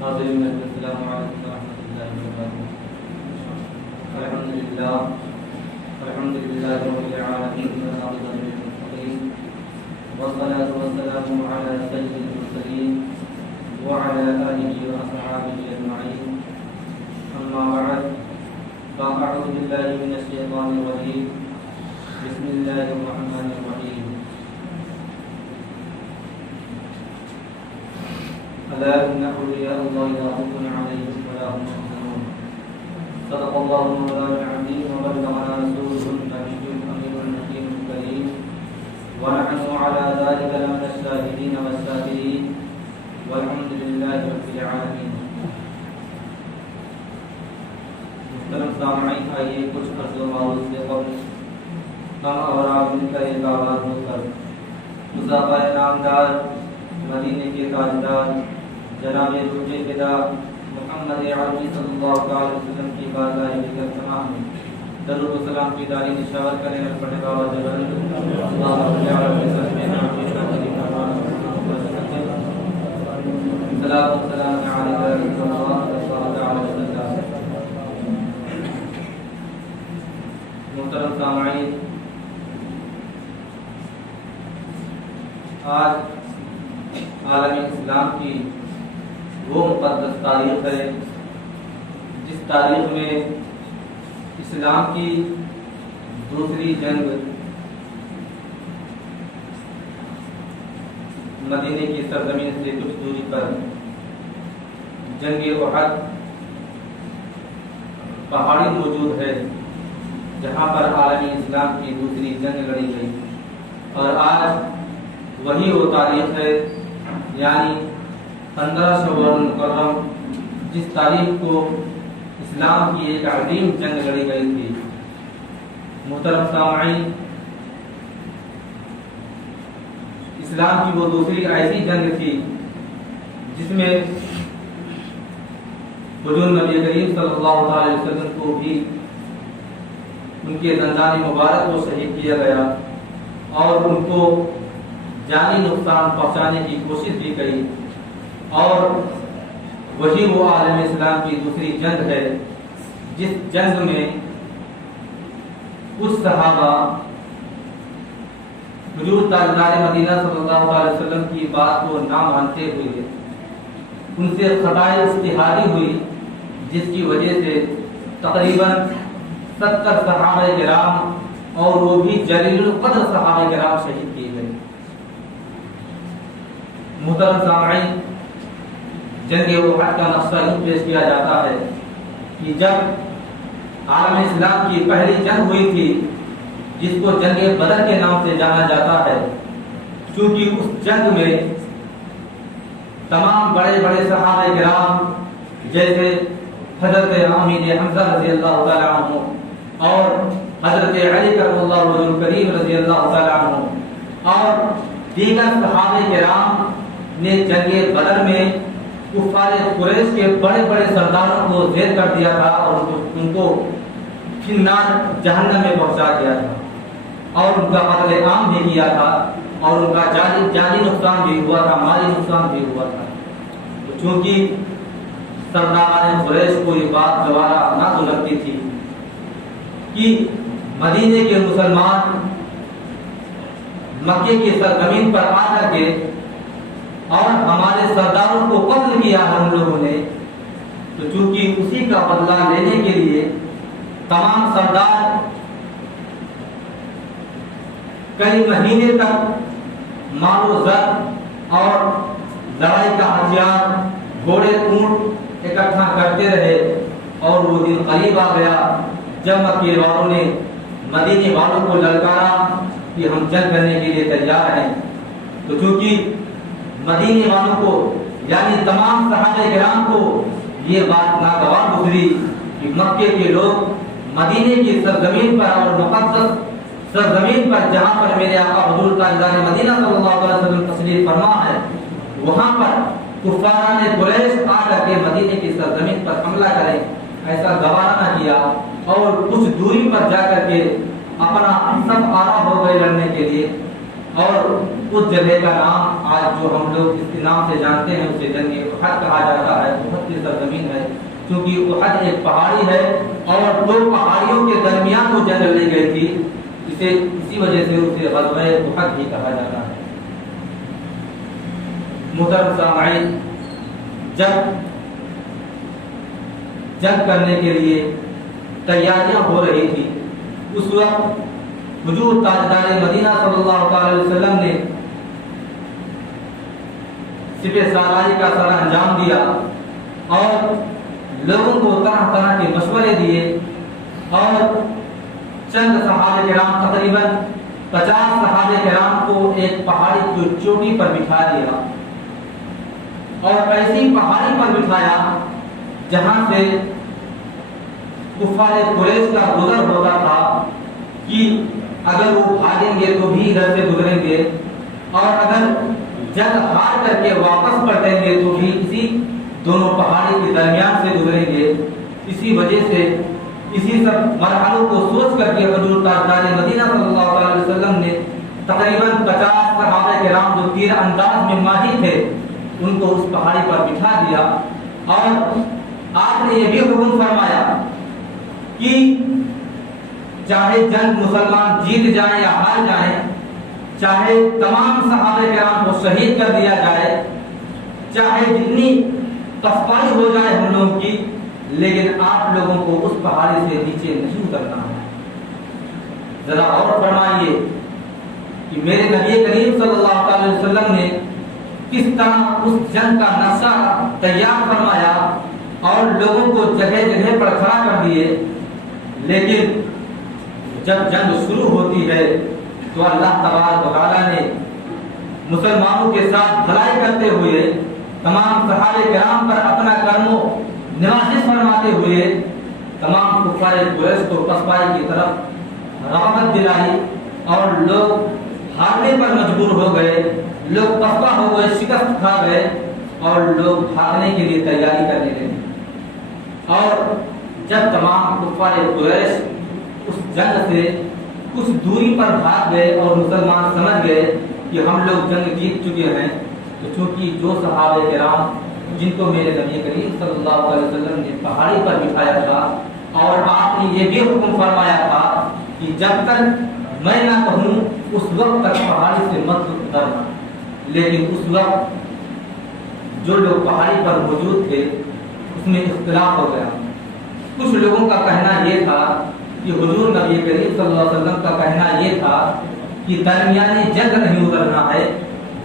حاضرین السلام علیکم ورحمۃ اللہ وبرکاتہ۔ الحمد للہ رب العالمین والعاقبۃ للمتقین والصلاة والسلام علی سید المرسلین وعلی آلہ واصحابہ اجمعین، اما بعد فاعوذ باللہ من الشیطان الرجیم، بسم اللہ الرحمن الرحیم۔ ألا إن أولياء الله لا خوف عليهم ولا هم يحزنون، صدق الله مولانا العظيم وبلغنا رسوله النبي الأمين الحكيم الكريم، ونحن على ذلك لمن الشاهدين والشاكرين، والحمد لله رب العالمين۔ محترم سامعین، آئیے کچھ عرض و معروض سے قبل ہم اور آپ مل کر ایک آواز ہو کر مصطفیٰ نامدار مدینے کے تاجدار جناب روح فدا محمد عربی صلی اللہ علیہ وسلم کی بارگاہ ذکر تمام میں درود و سلام کی داری نشاور کریں اور پڑھے بابا جبل اللہم صلی علی سیدنا محمد صلاۃ و سلام علیہ رسول اللہ صلی اللہ علیہ وسلم۔ محترم سامعین، آج عالم اسلام کی وہ مقدس تاریخ ہے جس تاریخ میں اسلام کی دوسری جنگ مدینے کی سرزمین سے کچھ دوری پر جنگ احد پہاڑی موجود ہے، جہاں پر عالمی اسلام کی دوسری جنگ لڑی گئی، اور آج وہی وہ تاریخ ہے، یعنی 15 شوال المکرم، جس تاریخ کو اسلام کی ایک عظیم جنگ لڑی گئی تھی۔ محترم سامعین، اسلام کی وہ دوسری ایسی جنگ تھی جس میں حضور نبی کریم صلی اللہ علیہ وسلم کو بھی ان کے دندان مبارک کو شہید کیا گیا اور ان کو جانی نقصان پہنچانے کی کوشش بھی کی، اور وہی وہ عالم اسلام کی دوسری جنگ ہے جس جنگ میں کچھ صحابہ حضور تاجدار مدینہ صلی اللہ علیہ وسلم کی بات کو نہ مانتے ہوئے ان سے خطائے اجتہادی ہوئی، جس کی وجہ سے تقریباً 70 صحابہ کرام اور وہ بھی جلیل القدر صحابہ کرام شہید کیے گئے۔ محترم سامعین، جنگ احد کا نقشہ یوں پیش کیا جاتا ہے کہ جب عالم اسلام کی پہلی جنگ ہوئی تھی، جس کو جنگ بدر کے نام سے جانا جاتا ہے، چونکہ اس جنگ میں تمام بڑے بڑے صحابہ کرام جیسے حضرت امین حمزہ رضی اللہ تعالیٰ عنہ اور حضرت علی کرم اللہ وجہ الکریم رضی اللہ تعالیٰ عنہ اور دیگر صحابہ کرام نے جنگ بدر میں کفار قریش کے بڑے بڑے سرداروں کو زیر کر دیا تھا اور ان کو فنار جہنم میں پہنچا دیا تھا، اور ان کا قتل عام بھی کیا تھا، اور ان کا جانی نقصان بھی ہوا تھا، مالی نقصان بھی ہوا تھا۔ تو چونکہ سرداران قریش کو یہ بات دوبارہ نہ سلگتی تھی کہ مدینے کے مسلمان مکے کی سرزمین پر آ کر کے اور ہمارے سرداروں کو قتل کیا ہم لوگوں نے، تو چونکہ اسی کا بدلہ لینے کے لیے تمام سردار کئی مہینے تک مال و زر اور لڑائی کا ہتھیار گھوڑے اونٹ اکٹھا کرتے رہے، اور وہ دن قریب آ گیا جب مکے والوں نے مدینے والوں کو للکارا کہ ہم جنگ کرنے کے لیے تیار ہیں۔ تو چونکہ مدینے والوں کو یعنی تمام صحابہ کرام کو یہ بات ناگوار گزری کہ مکے کے لوگ مدینے کی سرزمین پر اور مقدس سرزمین پر جہاں پر میرے آقا حضور تاجدار مدینہ صلی اللہ علیہ وسلم تشریف فرما ہے، وہاں پر کفاران قریش آ کر کے مدینے کی سرزمین پر حملہ کریں، ایسا گوارا نہ کیا، اور کچھ دوری پر جا کر کے اپنا سب آرا ہو گئے لڑنے کے لیے، اور اس جگہ کا نام آج جو ہم لوگ اس کے نام سے جانتے ہیں اسے جنگ احد کہا جاتا ہے۔ احد کی سرزمین ہے کیونکہ احد ایک پہاڑی ہے اور دو پہاڑیوں کے درمیان وہ جنگ لڑی گئی تھی، اسی وجہ سے اسے غزوہ احد بھی کہا جاتا ہے۔ محترم سامعین، جب جنگ کرنے کے لیے تیاریاں ہو رہی تھی اس وقت حضور تاجدار مدینہ صلی اللہ علیہ وسلم نے سپہ سالاری کا سر انجام دیا اور لوگوں کو طرح طرح کے مشورے دیے اور چند صحابہ کرام تقریباً 50 صحابہ کرام کو ایک پہاڑی کی چوٹی پر بٹھا دیا اور ایسی پہاڑی پر بٹھایا جہاں سے کفار قریش کا گزر ہوتا تھا کہ اگر وہ بھاگیں گے تو بھی ادھر سے گزریں گے اور اگر جنگ ہار کر کے واپس پلٹیں گے تو بھی اسی دونوں پہاڑی کے درمیان سے گزریں گے۔ اسی وجہ سے اسی سب مرحلوں کو سوچ کر کے حضور تاجدار مدینہ صلی اللہ علیہ وسلم نے تقریباً 50 صحابہ کرام جو تیر انداز میں ماہر تھے ان کو اس پہاڑی پر بٹھا دیا اور آپ نے یہ بھی حکم فرمایا کہ چاہے جنگ مسلمان جیت جائیں یا ہار جائیں، چاہے تمام صحابہ کرام کو شہید کر دیا جائے، چاہے جتنی پسپائی ہو جائے ہم لوگوں کی، لیکن آپ لوگوں کو اس پہاڑی سے نیچے نہیں اترنا ہے۔ ذرا اور فرمائیے کہ میرے نبی کریم صلی اللہ علیہ وسلم نے کس طرح اس جنگ کا نقشہ تیار فرمایا اور لوگوں کو جگہ جگہ پر کھڑا کر دیے، لیکن جب جنگ شروع ہوتی ہے تو اللہ تبارک و تعالیٰ نے مسلمانوں کے ساتھ بھلائی کرتے ہوئے تمام صحابہ کرام پر اپنا کرم و نوازش فرماتے ہوئے تمام کفار قریش کو پسپائی کی طرف رغبت دلائی اور لوگ ہارنے پر مجبور ہو گئے، لوگ پسپا ہو گئے، شکست کھا گئے اور لوگ بھاگنے کے لیے تیاری کرنے لگے۔ اور جب تمام کفار قریش اس جنگ سے کچھ دوری پر بھاگ گئے اور مسلمان سمجھ گئے کہ ہم لوگ جنگ جیت چکے ہیں، تو چونکہ جو صحابہ کرام جن کو میرے نبی کریم صلی اللہ علیہ وسلم نے پہاڑی پر بٹھایا تھا اور آپ نے یہ بھی حکم فرمایا تھا کہ جب تک میں نہ کہوں اس وقت تک پہاڑی سے مت اترنا، لیکن اس وقت جو لوگ پہاڑی پر موجود تھے اس میں اختلاف ہو گیا۔ کچھ لوگوں کا کہنا یہ تھا کہ حضور نبی کریم صلی اللہ علیہ وسلم کا کہنا یہ تھا کہ درمیانی جنگ نہیں اترنا ہے،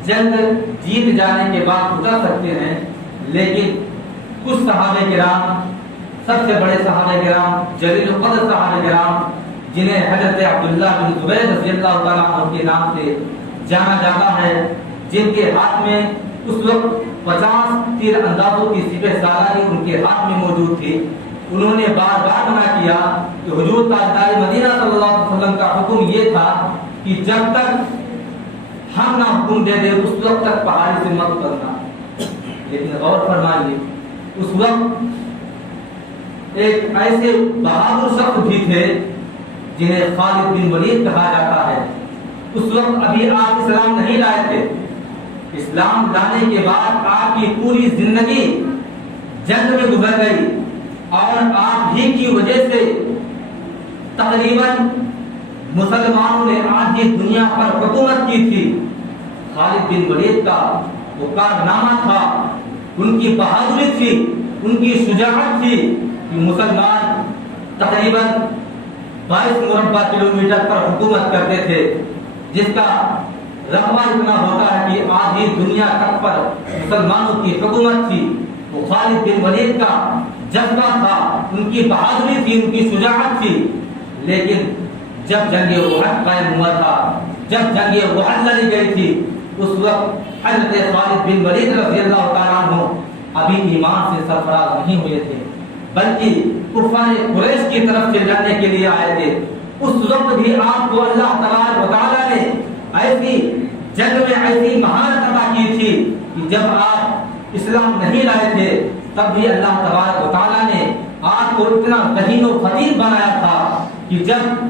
جنگ جیت جانے کے بعد اتر سکتے ہیں، لیکن کچھ صحابہ کرام، سب سے بڑے صحابہ کرام، جلیل القدر صحابہ کرام جنہیں حضرت عبداللہ بن زبیر رضی اللہ تعالیٰ عنہ کے نام سے جانا جاتا ہے، جن کے ہاتھ میں اس وقت 50 تیر اندازوں کی سپہ سالاری ان کے ہاتھ میں موجود تھی، انہوں نے بار بار منع کیا کہ حضور تاجدار مدینہ صلی اللہ علیہ وسلم کا حکم یہ تھا کہ جب تک ہم نہ حکم دے دیں اس وقت تک پہاڑی سے مت اترنا۔ لیکن غور فرمائیے اس وقت ایک ایسے بہادر شخص بھی تھے جنہیں خالد بن ولید کہا جاتا ہے۔ اس وقت ابھی آپ اسلام نہیں لائے تھے، اسلام لانے کے بعد آپ کی پوری زندگی جنگ میں گزر گئی اور آپ ہی کی وجہ سے تقریباً مسلمانوں نے آدھی دنیا پر حکومت کی تھی۔ خالد بن ولید کا وہ کارنامہ تھا، ان کی بہادری تھی، ان کی شجاعت تھی کہ مسلمان تقریباً 22 مربع کلومیٹر پر حکومت کرتے تھے، جس کا رقبہ اتنا ہوتا ہے کہ آدھی دنیا تک پر مسلمانوں کی حکومت تھی۔ وہ خالد بن ولید کا جذبہ تھا، ان کی بہادری تھی، ان کی شجاعت تھی، لیکن جب جنگ احد قائم ہوا تھا، جب جنگ احد لڑی گئی تھی، اس وقت حضرت خالد بن ولید رضی اللہ تعالیٰ عنہ ابھی ایمان سے سرفراز نہیں ہوئے تھے، بلکہ کفار قریش کی طرف سے لڑنے کے لیے آئے تھے۔ اس وقت بھی آپ کو اللہ تبارک و تعالیٰ نے ایسی جنگ میں ایسی مہارت عطا کی تھی کہ جب آپ اسلام نہیں لائے تھے تب بھی اللہ تبارک و تعالیٰ نے آپ کو اتنا ذہین و خبیر بنایا تھا کہ جب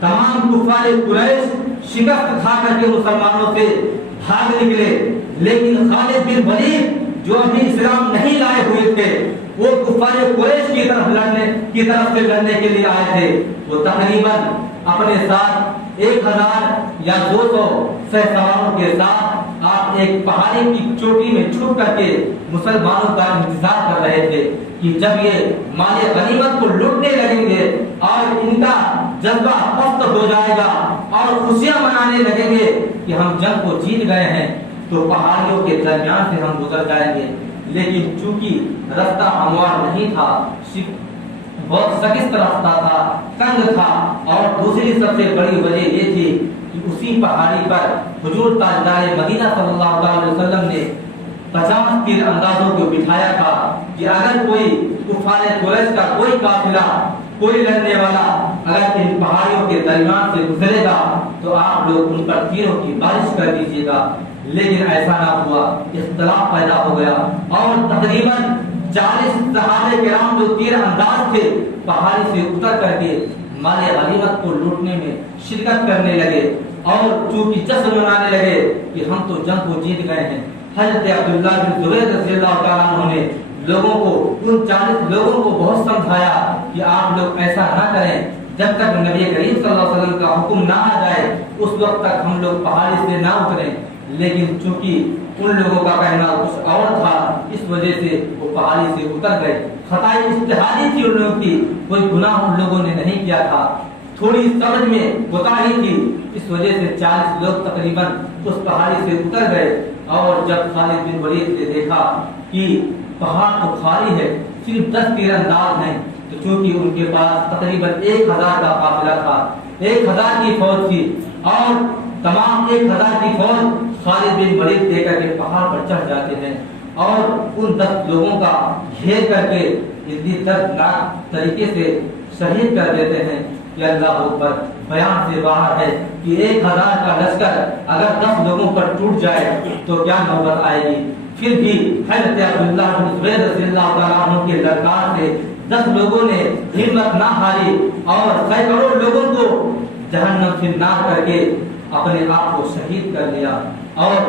تمام کفار قریش شکست کھا کر کے مسلمانوں سے بھاگ نکلے، لیکن خالد بن ولید جو ابھی اسلام نہیں لائے ہوئے تھے، وہ کفار قریش کی طرف سے لڑنے کے لیے آئے تھے۔ وہ تقریباً اپنے ساتھ 1000 یا 200 سواروں کے ساتھ آپ ایک پہاڑی کی چوٹی میں چھپ کر کے مسلمانوں کا انتظار کر رہے تھے کہ جب یہ مال غنیمت کو لوٹنے لگیں گے اور ان کا جذبہ پست ہو جائے گا اور خوشیاں منانے لگیں گے کہ ہم جنگ کو جیت گئے ہیں، تو پہاڑیوں کے درمیان سے ہم گزر جائیں گے۔ لیکن چونکہ رستہ ہموار نہیں تھا، بہت سخت رستہ تھا، تنگ تھا، اور دوسری سب سے بڑی وجہ یہ تھی کہ اسی پہاڑی پر حضور تاجدار مدینہ صلی اللہ علیہ وسلم نے 50 تیر اندازوں کو بٹھایا تھا کہ اگر کوئی کفار قریش کا کوئی قافلہ، کوئی لڑنے والا اگر ان پہاڑیوں کے درمیان سے گزرے گا تو آپ لوگ ان پر تیروں کی بارش کر دیجیے گا۔ لیکن ایسا نہ ہوا، اختلاف پیدا ہو گیا اور تقریباً 40 صحابہ کرام جو تیر انداز تھے پہاڑی سے اتر کر کے مال غنیمت کو لوٹنے میں شرکت کرنے لگے اور چونکہ جشن منانے لگے کہ ہم تو جنگ کو جیت گئے ہیں۔ حضرت عبداللہ بن زبیر رضی اللہ تعالیٰ عنہ نے لوگوں کو، ان 40 لوگوں کو بہت سمجھایا کہ آپ لوگ ایسا نہ کریں، جب تک نبی کریم صلی اللہ علیہ وسلم کا حکم نہ آ جائے اس وقت تک ہم لوگ پہاڑی سے نہ اتریں۔ لیکن چونکہ ان لوگوں کا کہنا کچھ اور تھا، اس وجہ سے وہ پہاڑی سے اتر گئے۔ خطائی اجتہادی تھی ان لوگوں کی، کوئی گناہ ان لوگوں نے نہیں کیا تھا، تھوڑی سمجھ میں کوتاہی تھی، اس وجہ سے 40 لوگ تقریباً اس پہاڑی سے اتر گئے۔ اور جب خالد بن ولید نے دیکھا کہ پہاڑ تو خالی ہے، صرف 10 تیر انداز ہیں، تو چونکہ ان کے پاس تقریباً 1000 کا قافلہ تھا، 1000 کی فوج تھی، اور تمام 1000 کی فوج خالد بن ولید دے کر کے پہاڑ پر چڑھ جاتے ہیں اور ان 10 لوگوں کا گھیر کر کے اتنی دردناک طریقے سے شہید کر دیتے ہیں کہ اللہ اکبر، بیان سے باہر ہے کہ 1000 کا لشکر اگر 10 لوگوں پر ٹوٹ جائے تو کیا نوبت آئے گی۔ پھر بھی حضرت عبداللہ بن زبیر رضی اللہ تعالیٰ عنہ کے للکار سے 10 لوگوں نے ہمت نہ ہاری اور سینکڑوں لوگوں کو جہنم سے نار کر کے اپنے آپ کو شہید کر دیا۔ اور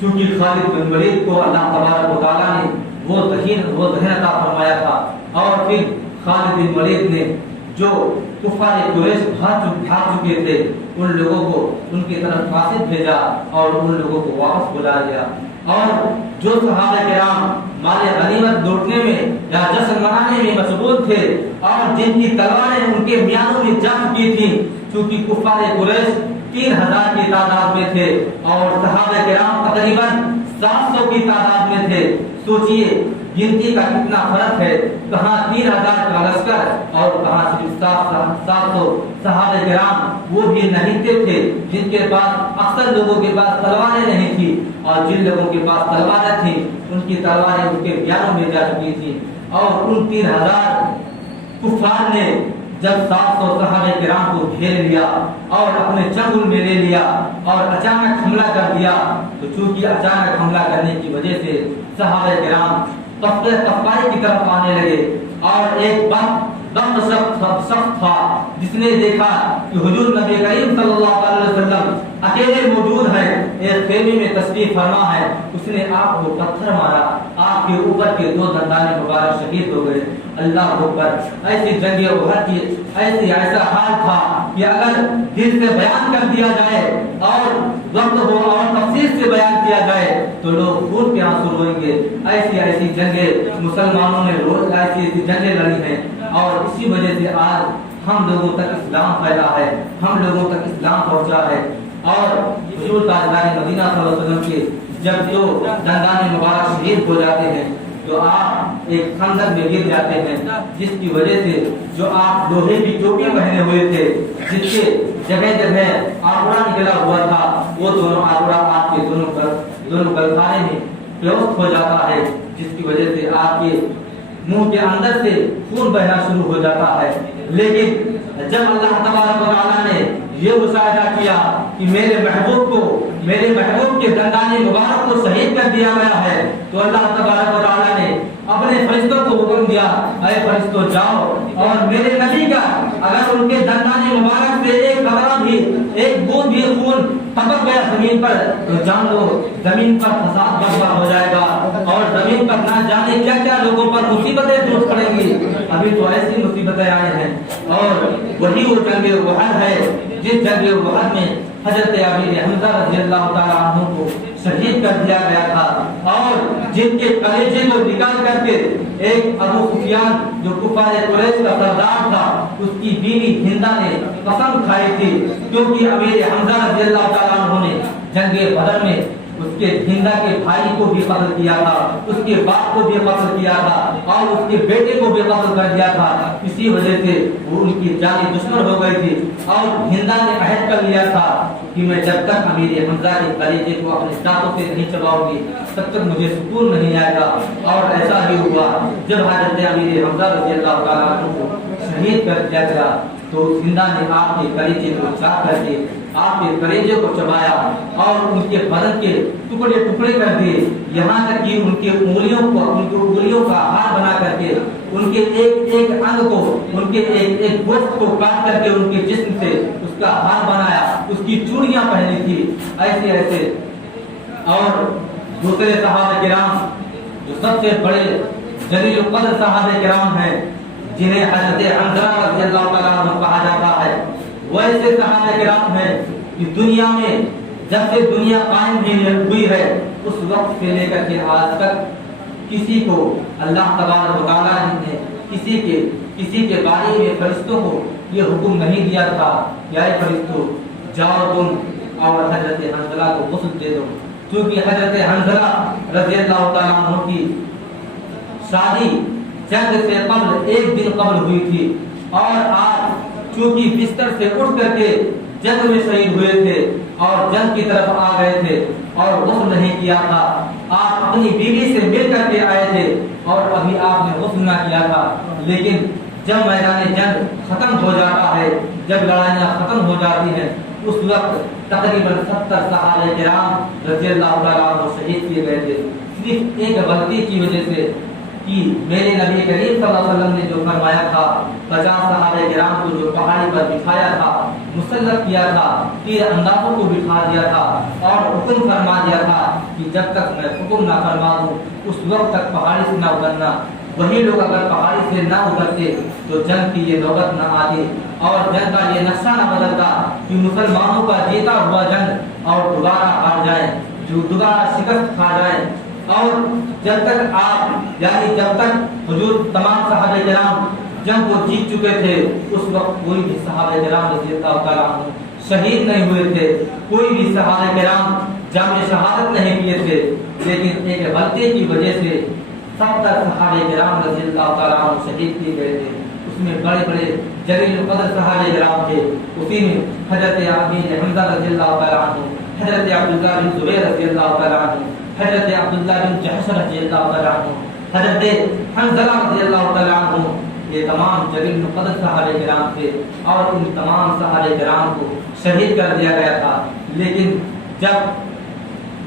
چونکہ خالد بن ولید کو اللہ تبارک و تعالیٰ نے وہ ذہن عطا فرمایا تھا، اور پھر خالد بن ولید نے جو کفار قریش بھاگ چکے تھے ان لوگوں کو ان کی طرف قاصد بھیجا اور ان لوگوں کو واپس بلا لیا۔ اور جو صحابہ کرام مال غنیمت لوٹنے میں یا جشن منانے میں مشغول تھے اور جن کی تلواریں ان کے میانوں میں جا چکی تھیں، چونکہ کفار قریش 3000 کی تعداد میں تھے اور صحابہ کرام تقریباً 700 کی تعداد میں تھے، سوچئے گنتی کا کتنا فرق ہے، کہاں 3000 کا لشکر اور کہاں صرف 700 صحابہ کرام، وہ بھی نہیتے تھے جن کے پاس اکثر لوگوں کے پاس تلواریں نہیں تھی، اور جن لوگوں کے پاس تلواریں تھیں ان کی تلواریں ان کے بیانوں میں جا چکی تھی۔ اور ان 3000 کفار نے جب 700 صحابہ کرام کو گھیر لیا اور اپنے چنگل میں لے لیا اور اچانک حملہ کر دیا، تو چونکہ اچانک حملہ کرنے کی وجہ سے صحابہ کرام تفائی کی طرف آنے لگے، اور ایک شخص تھا جس نے دیکھا کہ حضور نبی کریم صلی اللہ علیہ وسلم اکیلے موجود ہیں، ایک خیمے میں تشریف فرما ہے، اس نے آپ کو پتھر مارا، آپ کے اوپر کے 2 دندان مبارک شہید ہو گئے۔ اللہ اکبر، ایسی جنگ احد کی ایسا حال تھا کہ اگر دل سے بیان کر دیا جائے اور وقت ہو اور تفصیل سے بیان کیا جائے تو لوگ خون کے آنسو روئیں گے۔ ایسی جنگیں مسلمانوں نے روز ایسی جنگیں لڑی ہیں، اور اسی وجہ سے آج ہم لوگوں تک اسلام پھیلا ہے، ہم لوگوں تک اسلام پہنچا ہے۔ اور حضور تاجدار مدینہ صلی اللہ علیہ وسلم کے جب 2 دندان مبارک شہید ہو جاتے ہیں تو آپ ایک خندق میں گر جاتے ہیں، جس کی وجہ سے جو آپ لوہے کی ٹوپی پہنے ہوئے تھے، جس کے جگہ جگہ آپڑا نکلا ہوا تھا، وہ دونوں آپڑا آپ کے دونوں گلخانے میں پیوست ہو جاتا ہے، جس کی وجہ سے آپ کے منہ کے اندر سے خون بہنا شروع ہو جاتا ہے۔ لیکن جب اللہ تبارک و تعالیٰ نے یہ مشاہدہ کیا کہ میرے محبوب کے دندان مبارک کو شہید کر دیا گیا ہے، تو اللہ تبارک و تعالیٰ نے اپنے فرشتوں کو حکم دیا، اے فرشتوں جاؤ اور میرے نبی کا اگر ان کے دندان مبارک سے ایک قطرہ بھی، ایک بوند بھی خون ٹپک گیا زمین پر تو جان لو زمین پر فساد برپا ہو جائے گا، اور زمین پر نہ جانے کیا کیا لوگوں پر مصیبتیں ٹوٹ پڑیں گی۔ ابھی تو ایسی مصیبتیں آئی ہیں، اور وہی وہ جنگ احد ہے جس جنگ احد میں حضرت امیر حمزہ رضی اللہ تعالیٰ عنہ کو شہید کر دیا گیا تھا، اور جن کے کلیجے کو نکال کر کے ایک ابو سفیان جو کفار قریش کا سردار تھا، اس کی بیوی ہندا نے قسم کھائی تھی، کیونکہ امیر حمزہ رضی اللہ تعالیٰ عنہ نے جنگ بدر میں اس کے ہندا کے بھائی کو بھی قتل کیا تھا، اس کے باپ کو بھی قتل کیا تھا، اور اس کے بیٹے کو بھی قتل کر دیا تھا۔ اسی وجہ سے وہ ان کی جانی دشمن ہو گئی تھی، اور ہندا نے عہد کر لیا تھا کہ میں جب تک امیر حمزہ کے کلیجے کو اپنے دانتوں سے نہیں چباؤں گی تب تک مجھے سکون نہیں آئے گا۔ اور ایسا ہی ہوا، جب حضرت امیر حمزہ رضی اللہ تعالیٰ عنہ کو شہید کر دیا گیا تو ہندا نے آپ کے کلیجے کو چاک کر کے آپ کے کلیجے کو چبایا، اور ان کے بدن کے ٹکڑے ٹکڑے کر دیے، یہاں تک کہ ان کی انگلیوں کا ہار بنا کر کے ان کے ایک ایک انگ کو، ان کے ایک ایک گوشت کو کاٹ کر کے ان کے جسم سے اس کا ہار بنایا، اس کی چوڑیاں پہنی تھی، ایسے ایسے۔ اور دوسرے صحابہ کرام جو سب سے بڑے جلیل القدر صحابہ کرام ہیں، جنہیں حضرت حمزہ رضی اللہ تعالیٰ عنہ کہا جاتا ہے، وہ ایسے صحابہ کرام ہیں کہ دنیا میں جب سے دنیا قائم ہوئی ہے اس وقت سے لے کر کے آج تک کسی کو اللہ تبارک و تعالیٰ نے کسی کے بارے میں فرشتوں کو یہ حکم نہیں دیا تھا کہ اے فرشتوں جاؤ تم اور حضرت حنظلہ کو غسل دے دو، کیونکہ حضرت حنظلہ رضی اللہ تعالیٰ عنہ کی شادی جنگ سے قبل ایک دن قبل ہوئی تھی، اور آج چونکہ بستر سے اٹھ کر کے جنگ میں شہید ہوئے تھے اور جنگ کی طرف آ گئے تھے اور غسل نہیں کیا تھا، آپ اپنی بیوی سے مل کر کے آئے تھے اور ابھی آپ نے غسل نہ کیا تھا، لیکن جب میدان جنگ ختم ہو جاتا ہے، جب لڑائیاں ختم ہو جاتی ہیں، اس وقت تقریباً 70 صحابہ کرام رضی اللہ تعالیٰ عنہ شہید کیے گئے تھے، صرف ایک غلطی کی وجہ سے کہ میرے نبی کریم صلی اللہ علیہ وسلم نے جو فرمایا تھا 50 صحابہ کرام کو جو پہاڑی پر بٹھایا تھا، مسلط کیا تھا، تیر اندازوں کو بٹھا دیا تھا اور حکم فرما دیا تھا کہ جب تک میں حکم نہ فرما دوں اس وقت تک پہاڑی سے نہ اترنا، وہی لوگ اگر پہاڑی سے نہ اترتے تو جنگ کی یہ نوبت نہ آتی اور جنگ کا یہ نقشہ نہ بدلتا کہ مسلمانوں کا جیتا ہوا جنگ اور دوبارہ ہار جائیں، جو دوبارہ شکست کھا جائیں۔ اور جب تک آپ یعنی جب تک حضور تمام صحابہ کرام جنگ کو جیت چکے تھے اس وقت کوئی بھی صحابہ کرام رضی اللہ تعالیٰ عنہ شہید نہیں ہوئے تھے، کوئی بھی صحابہ کرام جام شہادت نہیں کیے تھے، لیکن ایک غلطی کی وجہ سے 70 صحابہ کرام رضی اللہ تعالیٰ عنہ شہید کیے گئے تھے، اس میں بڑے بڑے جلیل القدر صحابہ کرام تھے، اسی میں حضرت امیر حمزہ رضی اللہ تعالیٰ عنہ، حضرت عبداللہ بن زبیر رضی اللہ تعالیٰ عنہ، حضرت عبداللہ بن جحش رضی اللہ تعالیٰ عنہ، حضرت حنظلہ رضی اللہ تعالیٰ عنہ، یہ تمام جلیل القدر صحابہ کرام تھے اور ان تمام صحابہ کرام کو شہید کر دیا گیا تھا۔ لیکن جب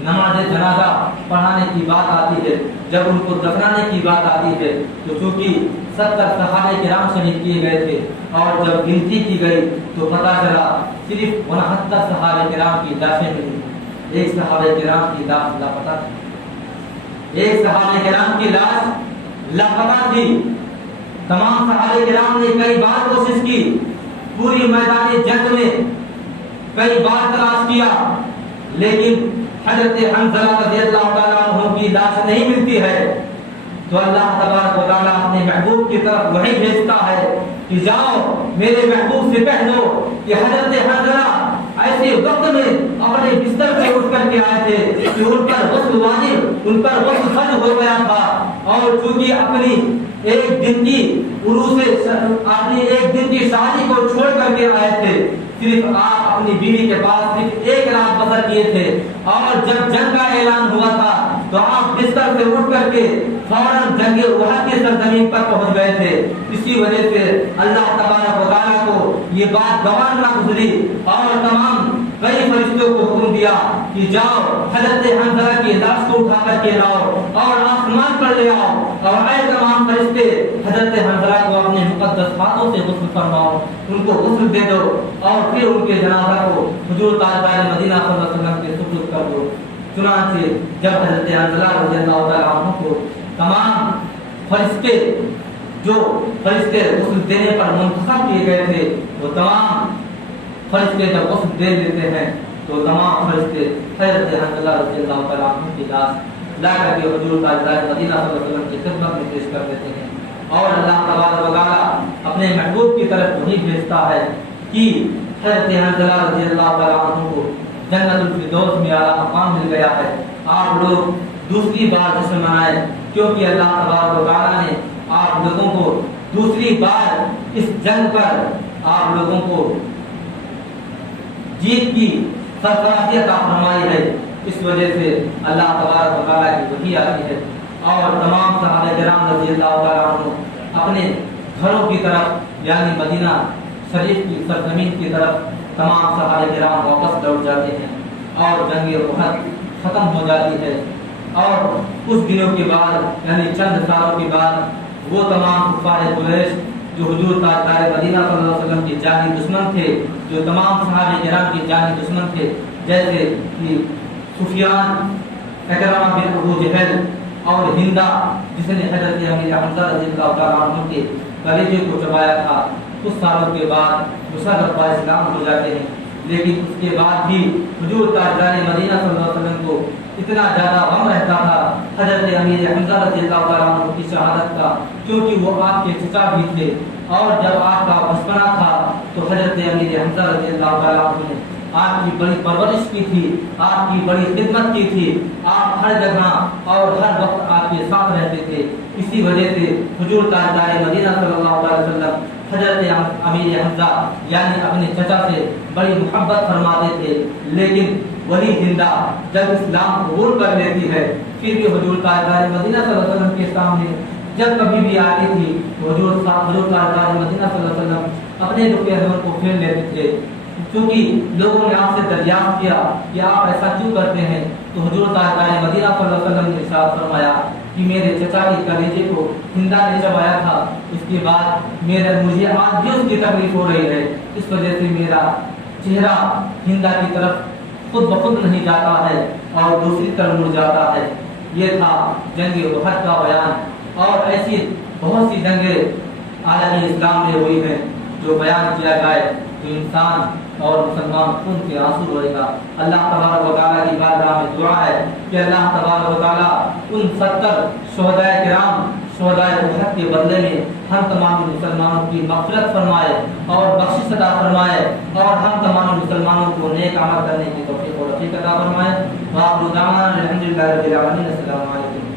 نماز جنازہ پڑھانے کی بات آتی ہے، جب ان کو دفنانے کی بات آتی ہے تو چونکہ 70 صحابہ کرام شہید کیے گئے تھے اور جب گنتی کی گئی تو پتہ چلا صرف 69 صحابہ کرام کی لاشیں ملی، ایک صحابہ کرام کی لاش لاپتہ تھی، ایک صحابہ کرام کی لاش لاپتہ تھی۔ تمام صحابہ کرام نے کئی بار کوشش کی، پوری میدان جنگ میں کئی بار تلاش کیا، لیکن حضرت حنظلہ رضی اللہ تعالیٰ عنہ کی لاش نہیں ملتی ہے، تو اللہ تبارک و تعالیٰ اپنے محبوب کی طرف وحی بھیجتا ہے کہ جاؤ میرے محبوب سے کہہ دو کہ حضرت حنظلہ ایسے وقت میں اپنے بستر سے اٹھ کر کے آئے تھے کہ ان پر غسل واجب، ان پر غسل فرض ہو گیا تھا، اور چونکہ اپنی ایک دن کی اپنی ایک دن کی شادی کو چھوڑ کر کے آئے تھے، صرف آپ اپنی بیوی کے پاس صرف ایک رات بسر کیے تھے، اور جب جنگ کا اعلان ہوا تھا تو آپ بستر سے اٹھ کر کے فوراً جنگ احد کی سرزمین پر پہنچ گئے تھے۔ اسی وجہ سے اللہ تبارک و تعالیٰ کو یہ بات گوار نہ گزری اور تمام کئی فرشتوں کو حکم دیا کہ جاؤ حضرت حنظلہ کی لاش کو اٹھا کر کے لاؤ اور آسمان پر لے آؤ، اور اے تمام فرشتے حضرت حنظلہ کو اپنے مقدس ہاتھوں سے غسل فرماؤ، ان کو غسل دے دو اور پھر ان کے جنازہ کو حضور تاجدار مدینہ صلی اللہ علیہ وسلم کے سپرد کر دو۔ چنانچہ جب حضرت حنظلہ رضی اللہ تعالیٰ عنہ کو تمام فرشتے جو فرشتے غسل دینے پر منتخب کیے گئے تھے، وہ تمام فرشتے جب غسل دے لیتے ہیں تو تمام فرشتے حضرت حنظلہ رضی اللہ تعالیٰ عنہ کی لاش لا کر کے حضور تاجدار مدینہ صلی اللہ علیہ وسلم کی خدمت میں پیش کر دیتے ہیں، اور اللہ تبارک و تعالیٰ اپنے محبوب کی طرف وہی بھیجتا ہے کہ حضرت حنظلہ رضی اللہ تعالیٰ عنہ کو جنت الفردوس میں اعلیٰ مقام مل گیا ہے۔ آپ لوگ دوسری بار جشن منائیں، کیونکہ اللہ تبارک و تعالیٰ نے آپ لوگوں کو دوسری بار اس جنگ پر آپ لوگوں کو جیت کی سرفرازی عطا فرمائی ہے۔ اس وجہ سے اللہ تبارک و تعالیٰ کی وحی آتی ہے اور تمام صحابہ کرام رضی اللہ تعالیٰ عنہ اپنے گھروں کی طرف یعنی مدینہ شریف کی سرزمین کی طرف تمام صحابہ کرام واپس لوٹ جاتے ہیں اور جنگ احد ختم ہو جاتی ہے، اور کچھ دنوں کے بعد یعنی چند سالوں کے بعد وہ تمام کفار قریش جو حضور تاجدار مدینہ صلی اللہ علیہ وسلم کے جانی دشمن تھے، جو تمام صحابہ کرام کے جانی دشمن تھے، جیسے کہ سفیان، اکرمہ بن ابو جہل اور ہندا جس نے حضرت امیر حمزہ رضی اللہ تعالیٰ عنہ کے کلیجے کو چبایا تھا، کچھ سالوں کے بعد مشرف اسلام ہو جاتے ہیں، لیکن اس کے بعد بھی حضور تاجدار مدینہ صلی اللہ علیہ وسلم کو اتنا زیادہ غم رہتا تھا حضرت امیر حمزہ رضی اللہ تعالیٰ عنہ کی شہادت کا، کیونکہ وہ آپ کے چچا بھی تھے، اور جب آپ کا بچپنا تھا تو حضرت امیر حمزہ رضی اللہ تعالیٰ عنہ نے آپ کی بڑی پرورش کی تھی، آپ کی بڑی خدمت کی تھی، آپ ہر جگہ اور ہر وقت آپ کے ساتھ رہتے تھے۔ اسی وجہ سے حضور تاجدار مدینہ صلی اللہ علیہ وسلم حضرت امیر حمزہ یعنی اپنے چچا سے بڑی محبت فرماتے تھے، لیکن وہی ہندا جب اسلام قبول کر لیتی ہے پھر بھی حضور تاجدار مدینہ صلی اللہ علیہ وسلم کے سامنے جب کبھی بھی آتی تھی حضور تاجدار مدینہ صلی اللہ علیہ وسلم اپنے رخ انور کو پھیر لیتے تھے، کیونکہ لوگوں نے آپ سے دریافت کیا کہ آپ ایسا کیوں کرتے ہیں، تو حضور تاجدار مدینہ صلی اللہ علیہ وسلم نے ارشاد فرمایا کہ میرے چچا کے کلیجے کو ہندا نے چبایا تھا، اس کے بعد مجھے آج بھی اس کی تکلیف ہو رہی ہے، اس وجہ سے میرا چہرہ ہندا کی طرف خود بخود نہیں جاتا ہے اور دوسری طرف مڑ جاتا ہے۔ یہ تھا جنگ احد کا بیان، اور ایسی بہت سی جنگیں عالم اسلام میں ہوئی ہیں جو بیان کیا جائے تو انسان اور مسلمان خون کے آنسو روئے گا۔ اللہ تبارک و تعالیٰ کی بارگاہ میں دعا ہے کہ اللہ تبارک و تعالیٰ ان 70 شہداء کرام شہداء احد کے بدلے میں ہم تمام مسلمانوں کی مغفرت فرمائے اور بخشش عطا فرمائے، اور ہم تمام مسلمانوں کو نیک عمل کرنے کی توفیق اور رفیق عطا فرمائے۔ وآخر دعوانا الحمدللہ رب العالمین۔ السلام علیکم۔